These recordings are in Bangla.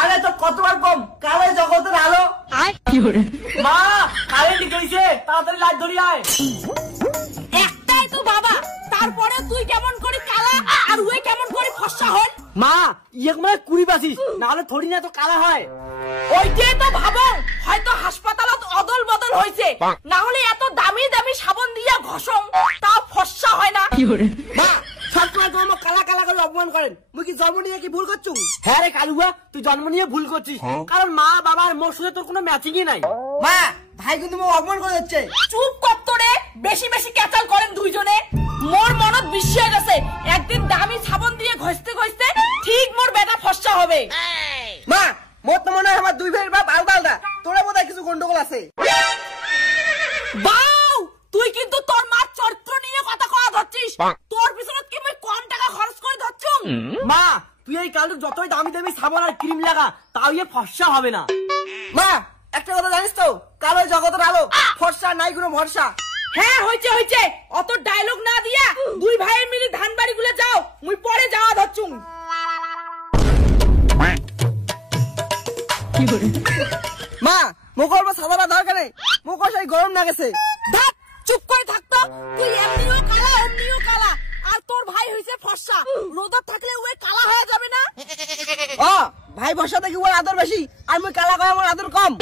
আরে তো কতবার কম, কালে জগতের আলো। মা কারেন্ট গেছে, তাড়াতাড়ি লাইট ধরি আয়। একটাই তো বাবা, তারপরে তুই কেমন করে কালা আর ওই কেমন করে ফর্সা হল? মা ইয়ে মানে 20 বাসিস, নাহলে থরি না তো কালা হয়। ওইটাই তো ভাবো, হয়তো হাসপাতালত অদল বদল হয়েছে, না হলে এত দামি দামি সাবান দিয়া ঘষং তাও ফর্সা হয় না। মা সবসময় তো আমাকে কালা কালা করে অপমান করেন, মুই কি জন্ম নিয়ে কি ভুল করছু? হ্যাঁ রে কালুয়া, তুই জন্ম নিয়ে ভুল করছিস, কারণ মা বাবা আর মোর সাথে তোর কোনো ম্যাচিংই নাই। মা ভাই কিন্তু মোক অপমান করে যাচ্ছে। চুপ কর তো রে, বেশি বেশি ক্যাচাল করেন দুইজনে। মোর মনত বিশ্বাস আছে একদিন দামি সাবান দিয়ে ঘষতে ঘষতে ঠিক মোর বেটা ফর্সা হবে। মা মোর তো মনে হয় আমার দুই ভাইয়ের বাপ আলাদা আলাদা, তোরা বোধহয় কিছু গন্ডগোল আছে। বাউ, তুই কিন্তু তোর মার চরিত্র নিয়ে কথা কওয়া ধরছিস। তোর পিছনে কি মই কম টাকা খরচ করে ধরছু? মা তুই এই কালু যতই দামি দামি সাবান আর ক্রিম লাগা, তাও ইয়ে ফর্সা হবে না। মা একটা কথা জানিস তো, কালো জগতের আলো, ফর্সা নাই কোনো ভরসা। হ্যাঁ হইছে হইছে, অত ডায়লগ না দিয়া দুই ভাইয়ের মিলে ধান বাড়ি গুলো যাও, মুই পরে যাওয়া ধরছুম। মা মুখর সাদা দরকার নেই, মুখর সেই গরম না গেছে। চুপ করে থাকতো, তুই এমনিও কালা অমনিও কালা, আর তোর ভাই হইছে ফর্সা, রোদে থাকলে ওই কালা হয়ে যাবে না? ও ভাই ফর্সা থেকে ওর আদর বেশি, আর মুই কালা কয় আমার আদর কম।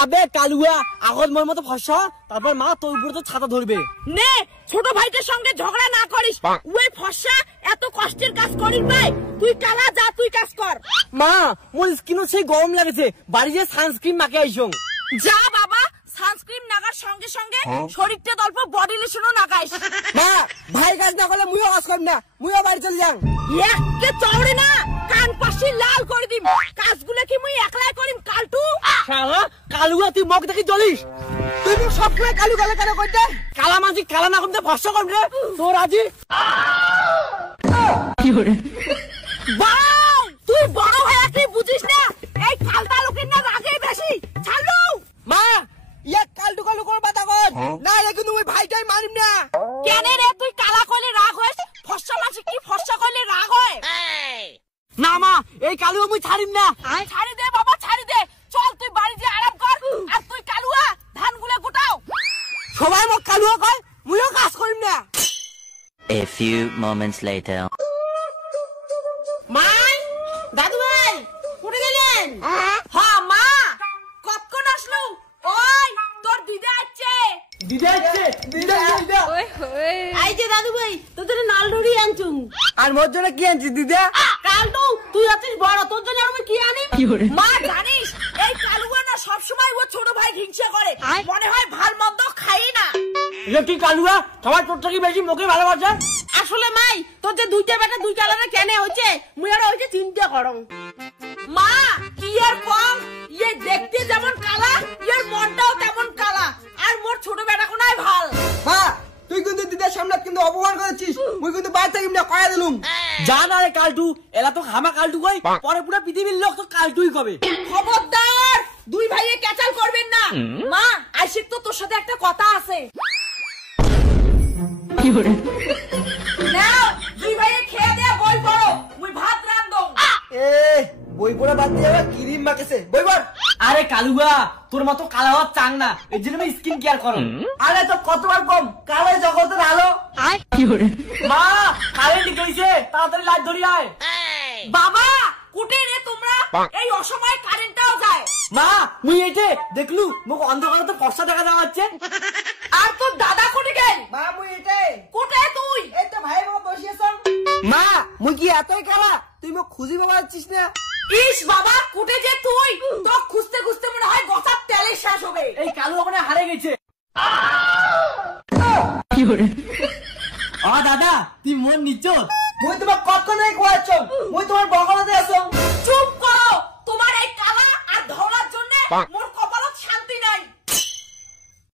আবে কালুয়া, আগত মোর মতো ফর্সা, তারপর মা তোর উপরে তো ছাতা ধরবে। নে ছোট ভাইটার সঙ্গে ঝগড়া না করিস, ওই ফর্সা এত কষ্টের কাজ করিস ভাই, তুই কালা, যা তুই কাজ কর। মা মোর স্কিনও সেই গরম লাগেছে, বাড়ি যে সানস্ক্রিন মাকে আইসং। যা বাবা, সানস্ক্রিন নাগার সঙ্গে সঙ্গে শরীরটা অল্প বডি লোশনও নাগাইস। মা ভাই কাজ না করলে মুইও কাজ করব না, মুইও বাড়ি চলে যাং। একে চওড়ে না, কান পাশি লাল করে দিম। কাজগুলো কি মুই একলাই করিম কালটু? শালা কালুয়া, তুই মুখ দেখি জ্বলিস। তুই মুখ সবসময় কালু কালা কেন কইতে? কালা মাঝি কালা না করতে ফর্সা করব রে তোর আজি। কি হরে বাউ, তুই বড় হয়ে কি বুঝিস না? এই কালটা লোকের না রাগে বেশি, ছাড়লু। মা ইয়া কালটু কালু করে বাতা কর না, রে কিন্তু ওই ভাইটাই মারিম না। কেন রে, তুই কালা কইলে রাগ হয়, ফর্সা মাঝি কি ফর্সা কইলে রাগ হয়? না মা এই কালু আমি ছাড়িম না। ছাড়ি দে বাবা, ছাড়ি দে, চল তুই বাড়ি যে আরাম কর, আর তুই কালুয়া ধানগুলো গোটাও। সবাই মোক কালুয়া কয়, মুইও কাজ করিম না। A few moments later. মাই, দাদু ভাই উঠে গেলেন? হ্যাঁ মা, কতক্ষণ আসলো? ওই তোর দিদা আছে। দিদা আছে, দিদা দিদা। এই যে দাদু ভাই, তোদের নাল ডুরি আনছুম। আর মোর জন্য কি আনছিস দিদা? কালটু, তুই আছিস বড়, তোর জন্য আমি কি আনি? মা জানিস এই কালুয়া না সবসময় ও ছোট ভাই হিংসা করে, মনে হয় ভাল মন্দ খাই না। এটা কি কালুয়া, সবার তোর থেকে বেশি মোকে ভালোবাসে। আসলে মাই, তোর যে দুইটা বেটা দুই কালারে কেন হচ্ছে, মুই আর হইছে চিন্তা করং। মা কি আর কম, ইয়ে দেখতে যেমন কালা, ইয়ের মনটাও তেমন কালা, আর মোর ছোট বেটা কোনায় ভাল। মা তুই কিন্তু দিদার সামনে কিন্তু অপমান করেছিস, মুই কিন্তু বাইরে থেকে না কয়া দিলুম। যা না রে কালটু, এলা তো হামা কালটু কই, পরে পুরো পৃথিবীর লোক তো কালটুই কবে। খবরদার, দুই ভাইয়ে ক্যাচাল করবেন না। মা আইসিক তো তোর সাথে একটা কথা আছে। কি হরে নাও দুই ভাইয়ে খেয়ে দেয়া বই পড়ো, মুই ভাত রান্ধং। এ বই পড়া বাদ দিয়ে আবার ক্রিম মাখেছে, বই পড়। আরে কালুয়া, তোর মতো কালা হওয়ার চাং না, এর জন্য আমি স্কিন কেয়ার করো। আরে তো কতবার কম, কালো জগতের আলো। কি হরে মা কারেন্ট গেছে, তাড়াতাড়ি লাইট ধরি আয়। বাবা কুটে রে তোমরা, এই অসময়ে কারেন্টটাও যায়। মা মুই এইতে দেখলু, মুখ অন্ধকারে তো ফর্সা দেখা যাচ্ছে। আর তোর দাদা কোটে গেল? মা মুই এইতে কোটে তুই? এই তো ভাই বাবা বসিয়েছ। মা মুই কি এতই কালা, তুই মোক খুঁজি বাবা যাচ্ছিস না? ইস বাবা কুটে যে তুই, তো খুঁজতে খুঁজতে মনে হয় গোসার তেলে শেষ হবে। এই কালু ওখানে হারে গেছে। কি হরে দাদা, তুই মন নিচ্ছ? মুই তোমার কখনোই কোয়াচ্ছ, মুই তোমার বগলতে আছো। চুপ করো, তোমার এই কালা আর ধরার জন্য মোর